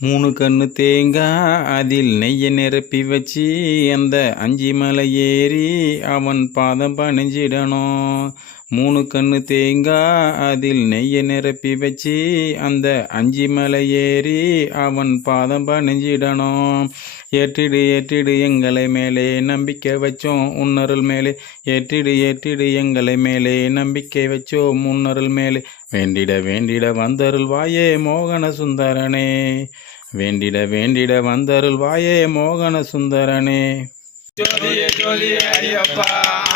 மூணு கண்ணு தேங்காய் அதில் நெய்யை நிரப்பி வச்சு அந்த அஞ்சி மலை ஏறி அவன் பாதம் பணிஞ்சிடணும். மூணு கண்ணு தேங்காய் அதில் நெய்யை நிரப்பி வச்சு அந்த அஞ்சி மலை ஏறி அவன் பாதம் பணிஞ்சிடணும். ஏற்றிடு ஏற்றிடு எங்களை மேலே நம்பிக்கை வச்சோம் உன்னருள் மேலே. ஏற்றிடு ஏற்றிடு எங்களை மேலே நம்பிக்கை வச்சோம் உன்னருள் மேலே. வேண்டிட வேண்டிட வந்தருள் வாயே மோகன சுந்தரனே. வேண்டிட வேண்டிட வந்தருள் வாயே மோகன சுந்தரனே. ஜோதியே ஜோதியே ஐயப்பா,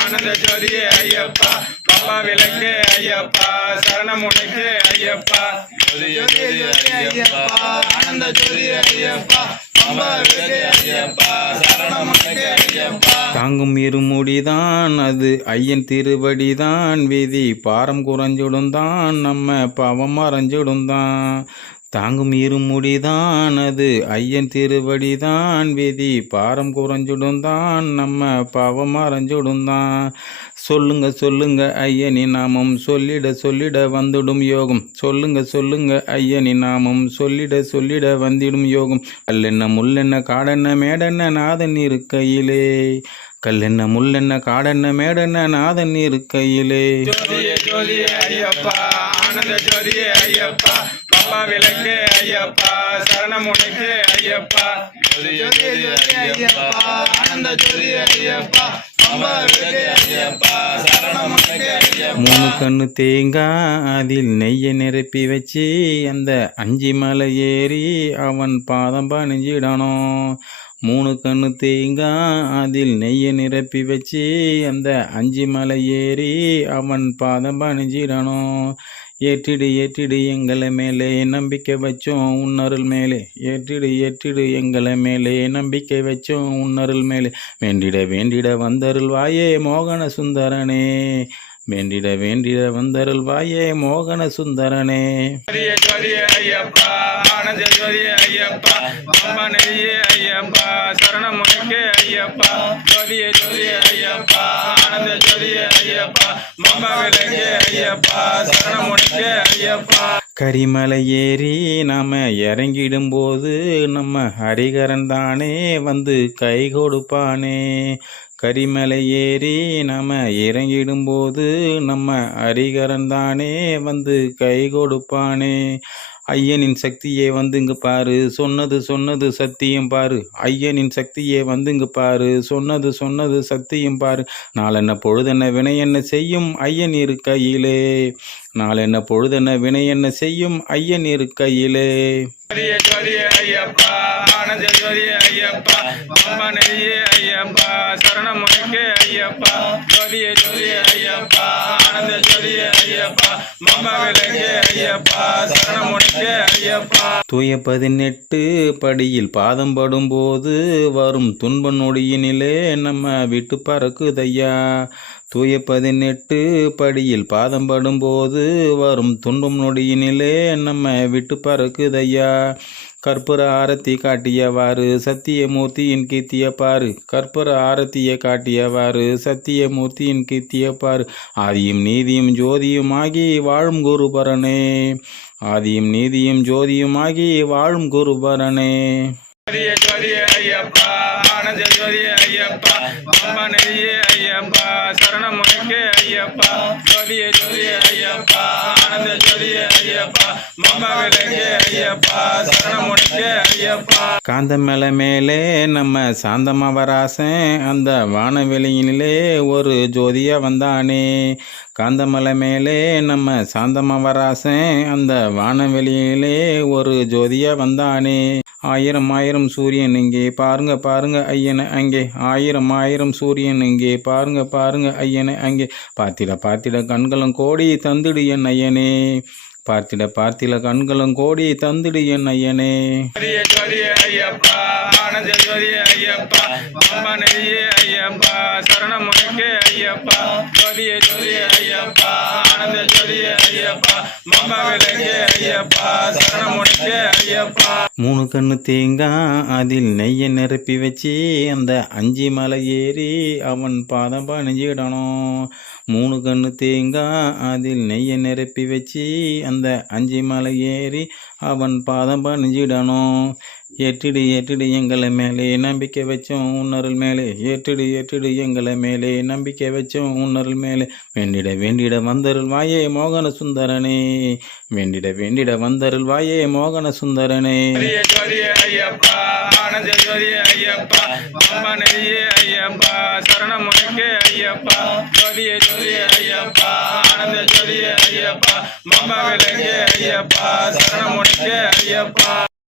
ஆனந்த ஜோதியே ஐயப்பா, பப்பா விளக்கே ஐயப்பா, சரணம் உனக்கே ஐயப்பா. ஜோதியே ஜோதியே ஐயப்பா, ஆனந்த ஜோதியே ஐயப்பா, பப்பா விளக்கே ஐயப்பா, சரணம் உனக்கே ஐயப்பா. தாங்கும் இருமுடிதான் அது ஐயன் திருவடிதான், வீதி பாரம் குறைஞ்சுடும் தான் நம்ம பாவம் மறைஞ்சுடும் தான். தாங்கும் இருமுடிதான் அது ஐயன் திருவடிதான், விதி பாரம் குறைஞ்சுடும் தான் நம்ம பாவம் மறைஞ்சுடும் தான். சொல்லுங்க சொல்லுங்க ஐயனின் நாமம் சொல்லிட சொல்லிட வந்துடும் யோகம். சொல்லுங்க சொல்லுங்க ஐயனின் நாமம் சொல்லிட சொல்லிட வந்திடும் யோகம். கல்லென்ன முள்ளென்ன காடென்ன மேடென்ன நாதன் இருக்கையிலே. கல்லென்ன முள்ளென்ன காடென்ன மேடென்ன நாதன் இருக்கையிலே. ஜோதியே ஜோதியே ஐயப்பா, ஆனந்த ஜோதியே ஐயப்பா, பப்பா விளக்கே ஐயப்பா, சரணம் உனக்கே ஐயப்பா. ஜோதியே ஜோதியே ஐயப்பா, ஆனந்த ஜோதியே ஐயப்பா, பப்பா விளக்கே ஐயப்பா, சரணம் உனக்கே ஐயப்பா. மூணு கண்ணு தேங்காய் அதில் நெய்யை நிரப்பி வச்சு அந்த அஞ்சி மலை ஏறி அவன் பாதம் பணிஞ்சிடணும். மூணு கண்ணு தேங்காய் அதில் நெய்யை நிரப்பி வச்சு அந்த அஞ்சி மலை ஏறி அவன் பாதம் பணிஞ்சிடணும். ஏற்றிடு ஏற்றிடு எங்களை மேலே நம்பிக்கை வச்சோம் உன்னருள் மேலே. ஏற்றிடு ஏற்றிடு எங்களை மேலே நம்பிக்கை வச்சோம் உன்னருள் மேலே. வேண்டிட வேண்டிட வந்தருள் வாயே மோகன சுந்தரனே. வேண்டிட வேண்டிட வந்தருள் வாயே மோகன சுந்தரனே. ஜோதியே ஜோதியே ஐயப்பா, ஆனந்த ஜோதியே ஐயப்பா, பப்பா நெய்யே ஐயப்பா, சரணம் உனக்கே ஐயப்பா. ஜோதியே ஜோதியே ஐயப்பா, ஆனந்த ஜோதியே ஐயப்பா, பப்பா விளக்கே ஐயப்பா, சரணம் உனக்கே ஐயப்பா. கரிமலை ஏறி நாம இறங்கிடும்போது நம்ம ஹரிகரன் தானே வந்து கை கொடுப்பானே. கரிமலை ஏறி நாம இறங்கிடும்போது நம்ம ஹரிகரன் தானே வந்து கை கொடுப்பானே. ஐயனின் சக்தியே வந்துங்க பாரு, சொன்னது சொன்னது சத்தியம் பாரு. ஐயனின் சக்தியே வந்துங்க பாரு, சொன்னது சொன்னது சத்தியம் பாரு. நாளென்ன பொழுதென்ன வினை என்ன செய்யும் ஐயன் இருக்கையிலே. நாளென்ன பொழுதென்ன வினை என்ன செய்யும் ஐயன் இருக்கையிலே. ஜோதியே ஜோதியே ஐயப்பா, ஆனந்த ஜோதியே ஐயப்பா, பப்பா நெய்யே ஐயப்பா, சரணம் உனக்கே ஐயப்பா. ஜோதியே ஜோதியே ஐயப்பா, ஆனந்த ஜோதியே ஐயப்பா, பப்பா விளக்கே ஐயப்பா, சரணம் உனக்கே ஐயப்பா. தூய 18 படியில் பாதம் படும்போது வரும் துன்ப நொடியினிலே நம்ம விட்டு பறக்குதையா. தூய 18 படியில் பாதம் படும்போது வரும் துன்பம் நொடியினிலே நம்ம விட்டு பறக்குதையா. கற்பூர ஆரத்தி காட்டியவாறு சத்தியமூர்த்தியின் கீர்த்திய பாரு. கற்பூர ஆரத்தியை காட்டியவாறு சத்தியமூர்த்தியின் கீர்த்திய பாரு. ஆதியும் நீதியும் ஜோதியுமாகி வாழும் குருபரனே. ஆதியும் நீதியும் ஜோதியுமாகி வாழும் குருபரனே. ஜோதியே ஜோதியே ஐயப்பா, ஆனந்த ஜோதியே ஐயப்பா, பப்பா நெய்யே ஐயப்பா, சரணம் உனக்கே ஐயப்பா. ஜோதியே ஜோதியே ஐயப்பா, ஆனந்த ஜோதியே ஐயப்பா, பப்பா விளக்கே ஐயப்பா, சரணம் உனக்கே ஐயப்பா. காந்தமலை மேலே நம்ம சாந்தமவராசன் அந்த வானவெளியினிலே ஒரு ஜோதியா வந்தானே. காந்தமலை மேலே நம்ம சாந்தமவராசன் அந்த வானவெளியிலே ஒரு ஜோதியா வந்தானே. ஆயிரம் ஆயிரம் சூரியன் இங்கே பாருங்க பாருங்க ஐயனை அங்கே. ஆயிரம் ஆயிரம் சூரியன் இங்கே பாருங்க பாருங்க ஐயனை அங்கே. பார்த்திட பார்த்திட கண்களும் கோடி தந்துடு என் ஐயனே. பார்த்திட பார்த்திட கண்களும் கோடி தந்துடு என் ஐயனே. ஜோதியே ஜோதியே ஐயப்பா, ஆனந்த ஜோதியே ஐயப்பா, பப்பா நெய்யே ஐயப்பா, சரணம் உனக்கே ஐயப்பா. ஜோதியே ஜோதியே ஐயப்பா, ஆனந்த ஜோதியே ஐயப்பா, பப்பா விளக்கே ஐயப்பா, சரணம் உனக்கே ஐயப்பா. மூணு கண்ணு தேங்காய் அதில் நெய்யை நிரப்பி வச்சு அந்த அஞ்சி மலை ஏறி அவன் பாதம் பணிஞ்சிடணும். 3 கண்ணு தேங்காய் அதில் நெய்யை நிரப்பி வச்சு அந்த 5 மலை ஏறி அவன் பாதம் பணிஞ்சிடணும். ஏற்றிடு ஏற்றிடு எங்களை மேலே நம்பிக்கை வச்சோம் உன்னருள் மேலே, ஏற்றிடு ஏற்றிடு எங்களை மேலே நம்பிக்கை வச்சோம் உன்னருள் மேலே. வேண்டிட வேண்டிட வந்தருள் வாயே மோகன சுந்தரனே, வேண்டிட வேண்டிட வந்தருள் வாயே மோகன சுந்தரனே. ஜோதியே ஐயப்பா ஆனந்த ஜோதியே ஐயப்பா பம்பனையே ஐயப்பா சரணம் உனக்கே ஐயப்பா. ஜோதியே ஜோதியே ஐயப்பா ஆனந்த ஜோதியே ஐயப்பா பம்ப விலங்கே ஐயப்பா சரணம் உனக்கே ஐயப்பா.